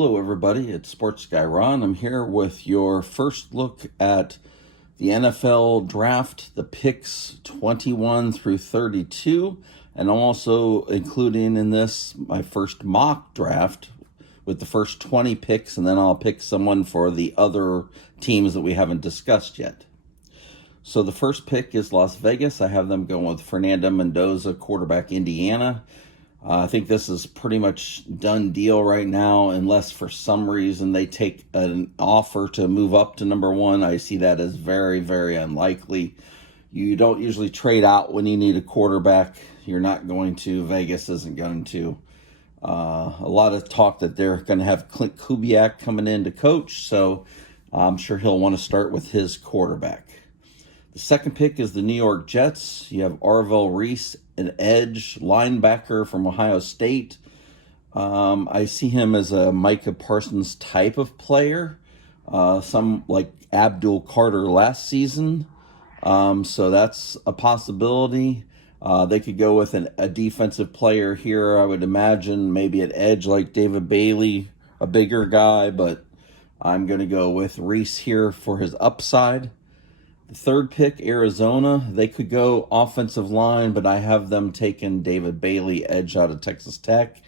Hello, everybody. It's Sports Guy Ron. I'm here with your first look at the NFL draft, the picks 21 through 32, and I'm also including in this my first mock draft with the first 20 picks, and then I'll pick someone for the other teams that we haven't discussed yet. So the first pick is Las Vegas. I have them going with Fernando Mendoza, quarterback, Indiana. I think this is pretty much done deal right now, unless for some reason they take an offer to move up to number one. I see that as very, very unlikely. You don't usually trade out when you need a quarterback. You're not going to. Vegas isn't going to. A lot of talk that they're going to have Clint Kubiak coming in to coach, so I'm sure he'll want to start with his quarterback. The second pick is the New York Jets. You have Arvell Reese, an edge linebacker from Ohio State. I see him as a Micah Parsons type of player, some like Abdul Carter last season. So that's a possibility. They could go with a defensive player here, I would imagine, maybe an edge like David Bailey, a bigger guy, but I'm going to go with Reese here for his upside. The third pick, Arizona. They could go offensive line, but I have them taking David Bailey, edge out of Texas Tech.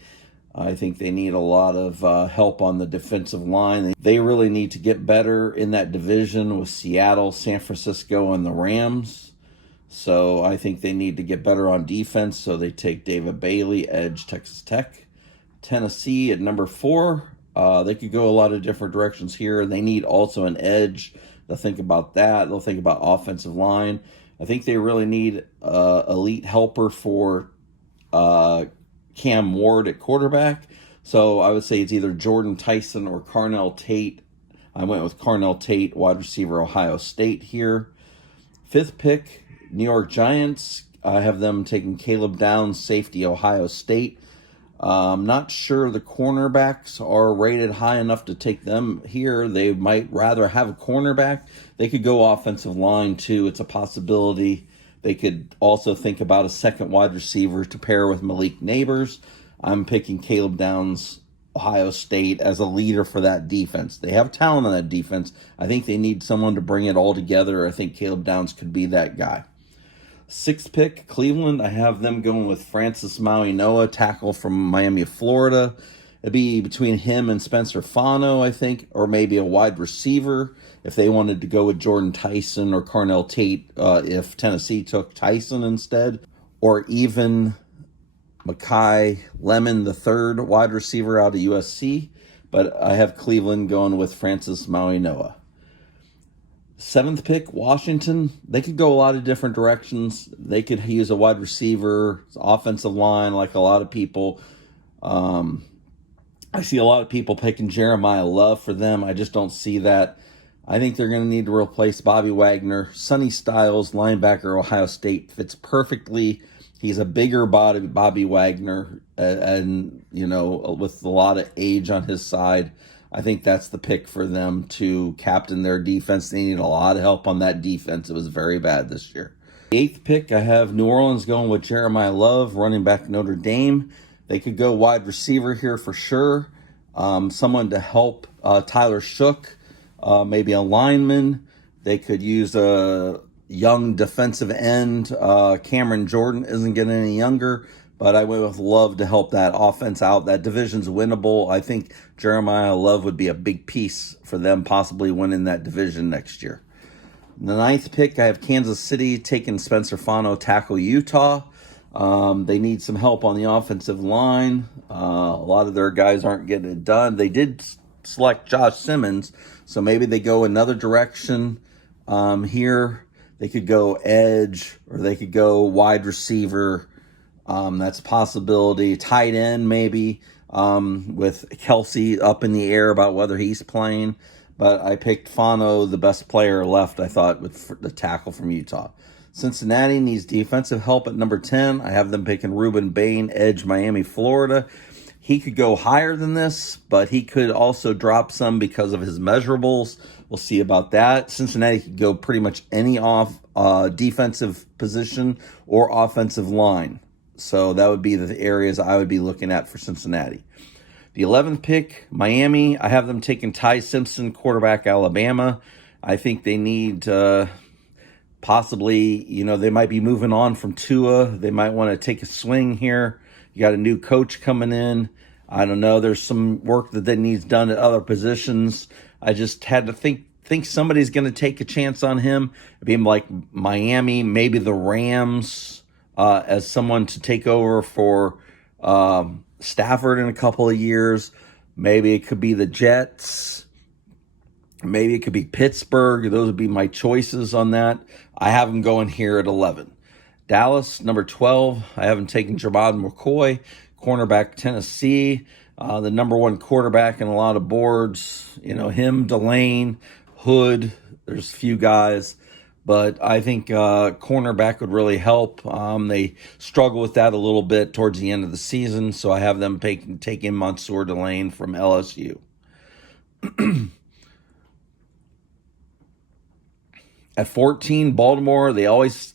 I think they need a lot of help on the defensive line. They really need to get better in that division with Seattle, San Francisco, and the Rams. So I think they need to get better on defense, so they take David Bailey, edge, Texas Tech. Tennessee at number 4. They could go a lot of different directions here. They need also an edge. They'll think about that. They'll think about offensive line. I think they really need elite helper for Cam Ward at quarterback. So I would say it's either Jordan Tyson or Carnell Tate. I went with Carnell Tate, wide receiver, Ohio State here. Fifth pick, New York Giants. I have them taking Caleb Downs, safety, Ohio State. I'm not sure the cornerbacks are rated high enough to take them here. They might rather have a cornerback. They could go offensive line too. It's a possibility. They could also think about a second wide receiver to pair with Malik Neighbors. I'm picking Caleb Downs, Ohio State, as a leader for that defense. They have talent on that defense. I think they need someone to bring it all together. I think Caleb Downs could be that guy. Sixth pick, Cleveland. I have them going with Francis Mauigoa, tackle from Miami, Florida. It'd be between him and Spencer Fano, I think, or maybe a wide receiver if they wanted to go with Jordan Tyson or Carnell Tate if Tennessee took Tyson instead, or even Makai Lemon, the third wide receiver out of USC. But I have Cleveland going with Francis Mauigoa. Seventh pick, Washington. They could go a lot of different directions. They could use a wide receiver, offensive line, like a lot of people. I see a lot of people picking Jeremiah Love for them. I just don't see that. I think they're going to need to replace Bobby Wagner. Sonny Styles, linebacker, Ohio State, fits perfectly. He's a bigger Bobby Wagner, and with a lot of age on his side. I think that's the pick for them to captain their defense. They need a lot of help on that defense. It was very bad this year. The eighth pick, I have New Orleans going with Jeremiah Love, running back Notre Dame. They could go wide receiver here for sure. Someone to help Tyler Shook, maybe a lineman. They could use a young defensive end. Cameron Jordan isn't getting any younger. But I went with Love to help that offense out. That division's winnable. I think Jeremiah Love would be a big piece for them possibly winning that division next year. The ninth pick, I have Kansas City taking Spencer Fano, tackle Utah. They need some help on the offensive line. A lot of their guys aren't getting it done. They did select Josh Simmons, so maybe they go another direction here. They could go edge, or they could go wide receiver. That's a possibility. Tight end, maybe, with Kelsey up in the air about whether he's playing. But I picked Fano, the best player left, I thought, with the tackle from Utah. Cincinnati needs defensive help at number 10. I have them picking Ruben Bain, edge, Miami, Florida. He could go higher than this, but he could also drop some because of his measurables. We'll see about that. Cincinnati could go pretty much any defensive position or offensive line. So that would be the areas I would be looking at for Cincinnati. The 11th pick, Miami. I have them taking Ty Simpson, quarterback, Alabama. I think they need possibly, they might be moving on from Tua. They might want to take a swing here. You got a new coach coming in. I don't know. There's some work that needs done at other positions. I just had to think somebody's going to take a chance on him. Being like Miami, maybe the Rams, as someone to take over for Stafford in a couple of years. Maybe it could be the Jets. Maybe it could be Pittsburgh. Those would be my choices on that. I have them going here at 11. Dallas, number 12. I haven't taken Jermod McCoy, cornerback, Tennessee. The number one quarterback in a lot of boards. Him, Delane, Hood. There's a few guys. But I think cornerback would really help. They struggle with that a little bit towards the end of the season. So I have them taking Mansour Delane from LSU. At 14, Baltimore, they always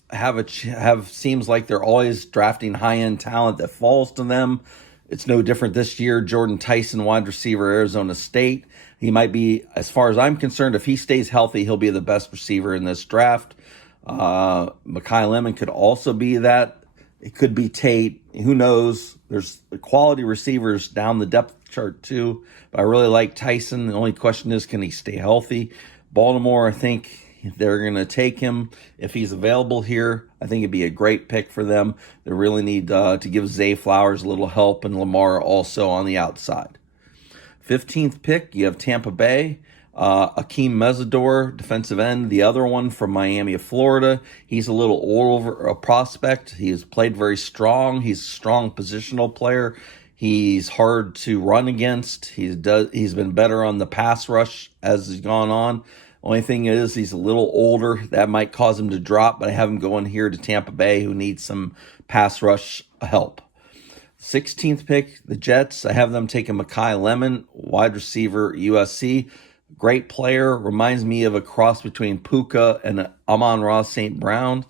seems like they're always drafting high-end talent that falls to them. It's no different this year. Jordan Tyson, wide receiver, Arizona State. He might be, as far as I'm concerned, if he stays healthy, he'll be the best receiver in this draft. Mekhi Lemon could also be that. It could be Tate. Who knows? There's quality receivers down the depth chart too. But I really like Tyson. The only question is, can he stay healthy? Baltimore, I think they're going to take him if he's available here. I think it'd be a great pick for them. They really need to give Zay Flowers a little help, and Lamar also on the outside. 15th pick, you have Tampa Bay. Akeem Mesidor, defensive end, the other one from Miami of Florida. He's a little over a prospect. He has played very strong. He's a strong positional player. He's hard to run against. He's been better on the pass rush as he's gone on. Only thing is, he's a little older. That might cause him to drop, but I have him going here to Tampa Bay, who needs some pass rush help. 16th pick, the Jets. I have them taking Mekhi Lemon, wide receiver, USC. Great player. Reminds me of a cross between Puka and Amon-Ra St. Brown.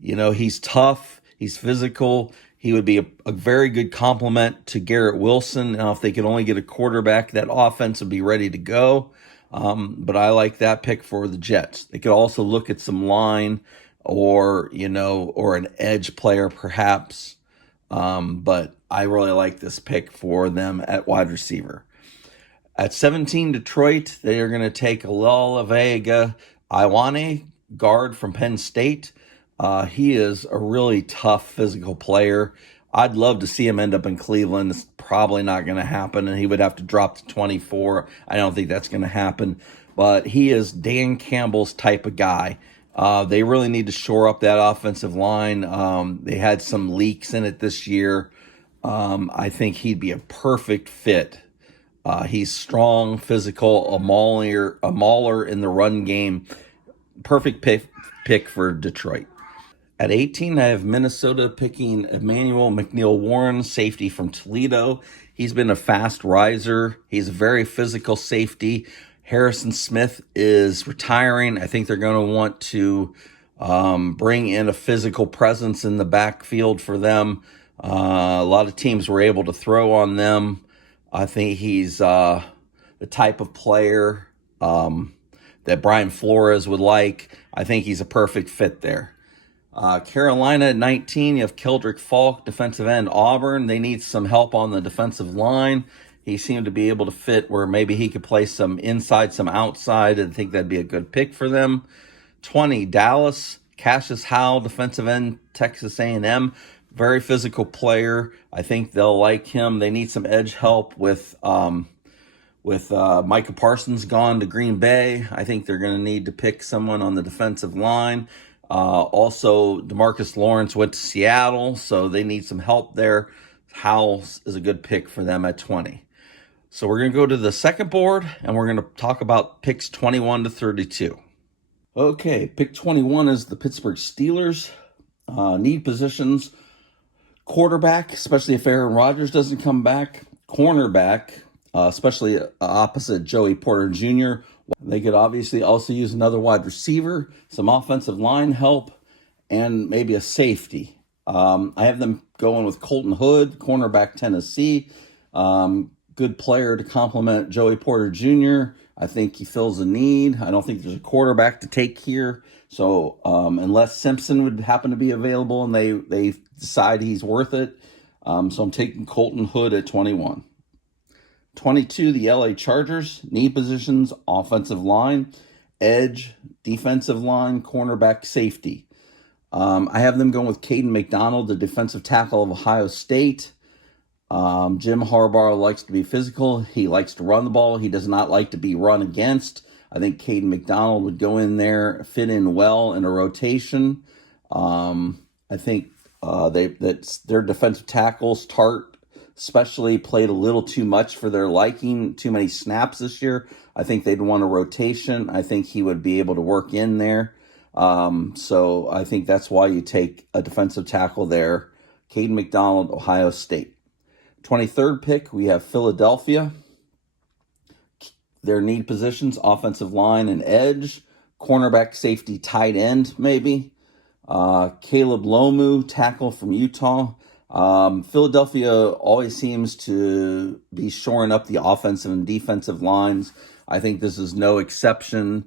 He's tough. He's physical. He would be a very good complement to Garrett Wilson. Now, if they could only get a quarterback, that offense would be ready to go. But I like that pick for the Jets. They could also look at some line or an edge player perhaps. But I really like this pick for them at wide receiver. At 17, Detroit, they are going to take Olavega Iwane, guard from Penn State. He is a really tough physical player. I'd love to see him end up in Cleveland. It's probably not going to happen, and he would have to drop to 24. I don't think that's going to happen. But he is Dan Campbell's type of guy. They really need to shore up that offensive line. They had some leaks in it this year. I think he'd be a perfect fit. He's strong, physical, a mauler in the run game. Perfect pick for Detroit. At 18, I have Minnesota picking Emmanuel McNeil-Warren, safety from Toledo. He's been a fast riser. He's a very physical safety. Harrison Smith is retiring. I think they're going to want to bring in a physical presence in the backfield for them. A lot of teams were able to throw on them. I think he's the type of player that Brian Flores would like. I think he's a perfect fit there. Carolina at 19, you have Keldrick Falk, defensive end, Auburn. They need some help on the defensive line. He seemed to be able to fit where maybe he could play some inside, some outside. I think that'd be a good pick for them. 20, Dallas, Cassius Howell, defensive end, Texas A&M. Very physical player. I think they'll like him. They need some edge help with Micah Parsons gone to Green Bay. I think they're going to need to pick someone on the defensive line. Also, DeMarcus Lawrence went to Seattle, so they need some help there. Howell is a good pick for them at 20. So we're going to go to the second board, and we're going to talk about picks 21 to 32. Okay, pick 21 is the Pittsburgh Steelers. Need positions. Quarterback, especially if Aaron Rodgers doesn't come back. Cornerback, especially opposite Joey Porter Jr. They could obviously also use another wide receiver, some offensive line help, and maybe a safety. I have them going with Colton Hood, cornerback, Tennessee. Good player to complement Joey Porter Jr. I think he fills a need. I don't think there's a quarterback to take here. So unless Simpson would happen to be available and they decide he's worth it. So I'm taking Colton Hood at 21. 22, the LA Chargers. Need positions, offensive line, edge, defensive line, cornerback, safety. I have them going with Caden McDonald, the defensive tackle of Ohio State. Jim Harbaugh likes to be physical. He likes to run the ball. He does not like to be run against. I think Caden McDonald would go in there, fit in well in a rotation. I think their defensive tackles, Tart especially, played a little too much for their liking, too many snaps this year. I think they'd want a rotation. I think he would be able to work in there. So I think that's why you take a defensive tackle there. Caden McDonald, Ohio State. 23rd pick, we have Philadelphia. Their need positions, offensive line and edge, cornerback, safety, tight end, maybe. Caleb Lomu, tackle from Utah. Philadelphia always seems to be shoring up the offensive and defensive lines. I think this is no exception.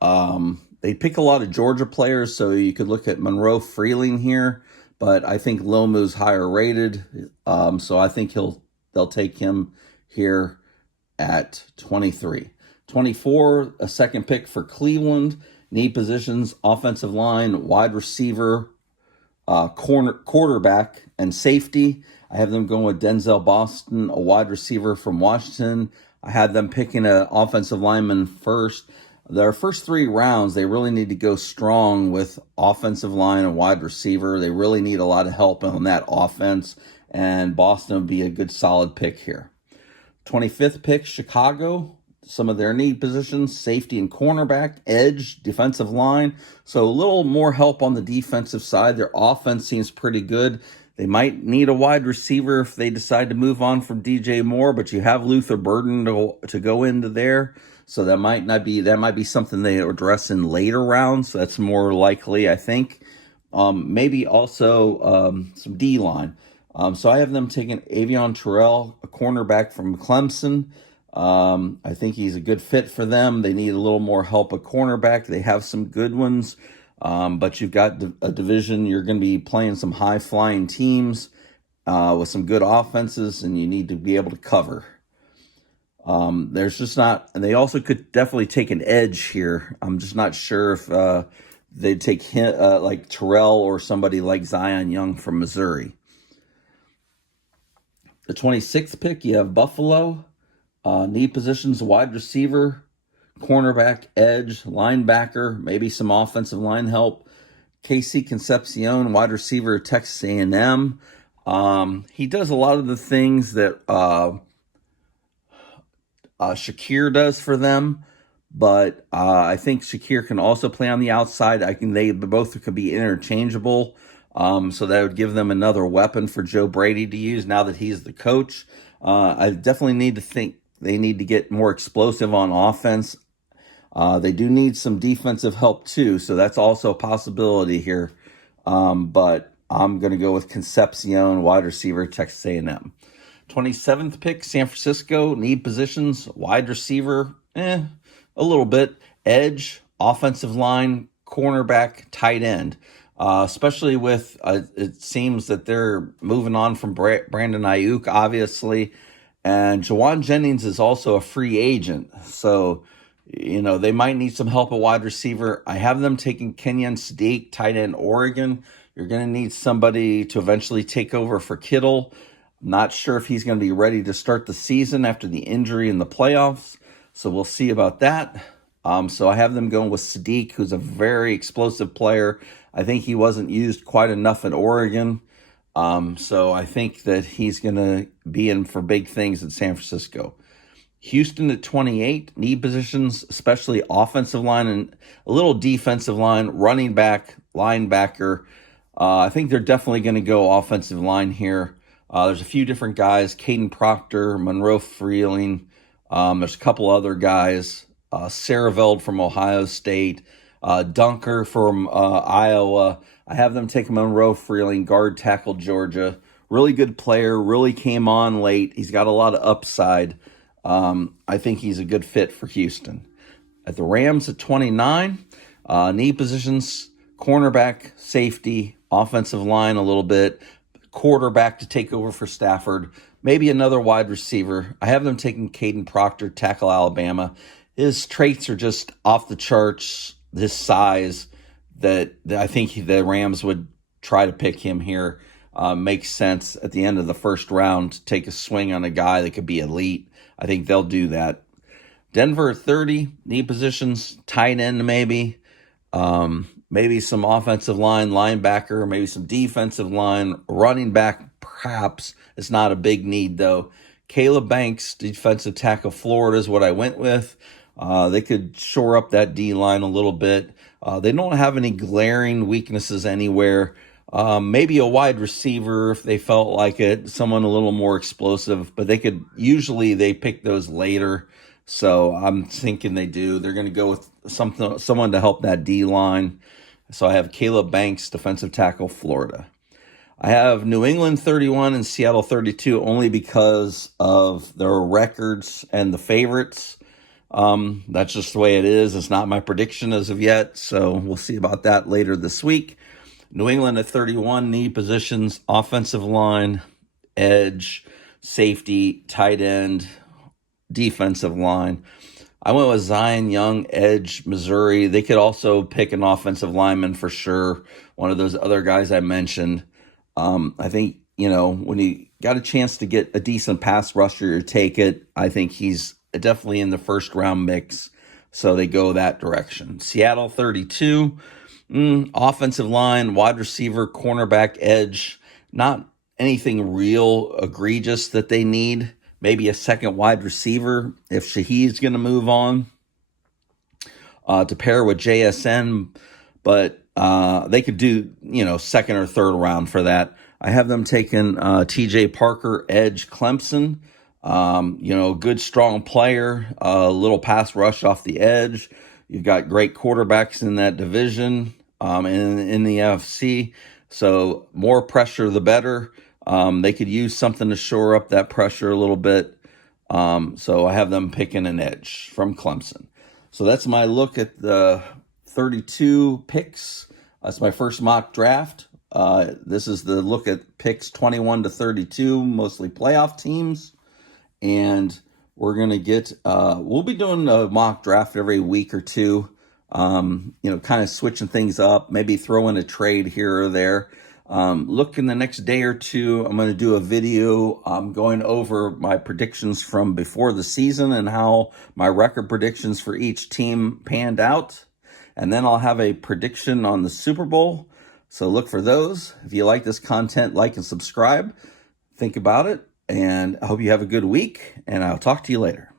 They pick a lot of Georgia players, so you could look at Monroe Freeling here, but I think Lomu's higher rated, so I think they'll take him here at 23. 24, a second pick for Cleveland. Need positions, offensive line, wide receiver, quarterback, and safety. I have them going with Denzel Boston, a wide receiver from Washington. I had them picking an offensive lineman first. Their first 3 rounds, they really need to go strong with offensive line and wide receiver. They really need a lot of help on that offense, and Boston would be a good solid pick here. 25th pick, Chicago. Some of their need positions, safety and cornerback, edge, defensive line. So a little more help on the defensive side. Their offense seems pretty good. They might need a wide receiver if they decide to move on from DJ Moore, but you have Luther Burden to go into there. So that might be something they address in later rounds. So that's more likely, I think. Maybe also some D-line. So I have them taking Avion Terrell, a cornerback from Clemson. I think he's a good fit for them. They need a little more help at cornerback. They have some good ones, but you've got a division. You're going to be playing some high-flying teams with some good offenses, and you need to be able to cover. There's just not, and they also could definitely take an edge here. I'm just not sure if they'd take him, like Terrell or somebody like Zion Young from Missouri. The 26th pick, you have Buffalo. Need positions, wide receiver, cornerback, edge, linebacker, maybe some offensive line help. Casey Concepcion, wide receiver, Texas A&M. He does a lot of the things that Shakir does for them, but I think Shakir can also play on the outside. They both could be interchangeable, so that would give them another weapon for Joe Brady to use now that he's the coach. I definitely need to think they need to get more explosive on offense. They do need some defensive help too, so that's also a possibility here. But I'm going to go with Concepcion, wide receiver, Texas A&M. 27th pick, San Francisco. Need positions, wide receiver, a little bit. Edge, offensive line, cornerback, tight end. Especially with, it seems that they're moving on from Brandon Ayuk, obviously. And Jawan Jennings is also a free agent. So, they might need some help at wide receiver. I have them taking Kenyon Sadiq, tight end, Oregon. You're going to need somebody to eventually take over for Kittle. Not sure if he's going to be ready to start the season after the injury in the playoffs. So we'll see about that. So I have them going with Sadiq, who's a very explosive player. I think he wasn't used quite enough at Oregon. So I think that he's going to be in for big things in San Francisco. Houston at 28, need positions, especially offensive line and a little defensive line, running back, linebacker. I think they're definitely going to go offensive line here. There's a few different guys, Caden Proctor, Monroe Freeling. There's a couple other guys, Saraveld from Ohio State, Dunker from Iowa. I have them take Monroe Freeling, guard tackle Georgia, really good player, really came on late. He's got a lot of upside. I think he's a good fit for Houston. At the Rams at 29, need positions, cornerback, safety, offensive line a little bit, quarterback to take over for Stafford, maybe another wide receiver. I have them taking Caden Proctor, tackle Alabama. His traits are just off the charts, his size, that I think the Rams would try to pick him here. Makes sense at the end of the first round to take a swing on a guy that could be elite. I think they'll do that. Denver at 30, need positions, tight end maybe. Maybe some offensive line, linebacker, maybe some defensive line, running back perhaps. It's not a big need though. Caleb Banks, defensive tackle Florida is what I went with. They could shore up that D-line a little bit. They don't have any glaring weaknesses anywhere. Maybe a wide receiver if they felt like it, someone a little more explosive, but usually they pick those later. So I'm thinking they do. They're going to go with someone to help that D-line. So I have Caleb Banks, defensive tackle, Florida. I have New England 31 and Seattle 32 only because of their records and the favorites. That's just the way it is. It's not my prediction as of yet, so we'll see about that later this week. New England at 31, need positions, offensive line, edge, safety, tight end, defensive line. I went with Zion Young, edge, Missouri. They could also pick an offensive lineman for sure. One of those other guys I mentioned. I think, when you got a chance to get a decent pass rusher, take it. I think he's definitely in the first round mix. So they go that direction. Seattle 32, offensive line, wide receiver, cornerback, edge. Not anything real egregious that they need. Maybe a second wide receiver if Shaheed's going to move on to pair with JSN. But they could do, second or third round for that. I have them taking TJ Parker, edge, Clemson. Good, strong player, a little pass rush off the edge. You've got great quarterbacks in that division in the NFC. So more pressure, the better. They could use something to shore up that pressure a little bit. So I have them picking an edge from Clemson. So that's my look at the 32 picks. That's my first mock draft. This is the look at picks 21 to 32, mostly playoff teams. And we're going to we'll be doing a mock draft every week or two, kind of switching things up, maybe throw in a trade here or there. Look in the next day or two, I'm going to do a video going over my predictions from before the season and how my record predictions for each team panned out. And then I'll have a prediction on the Super Bowl. So look for those. If you like this content, like and subscribe. Think about it. And I hope you have a good week, and I'll talk to you later.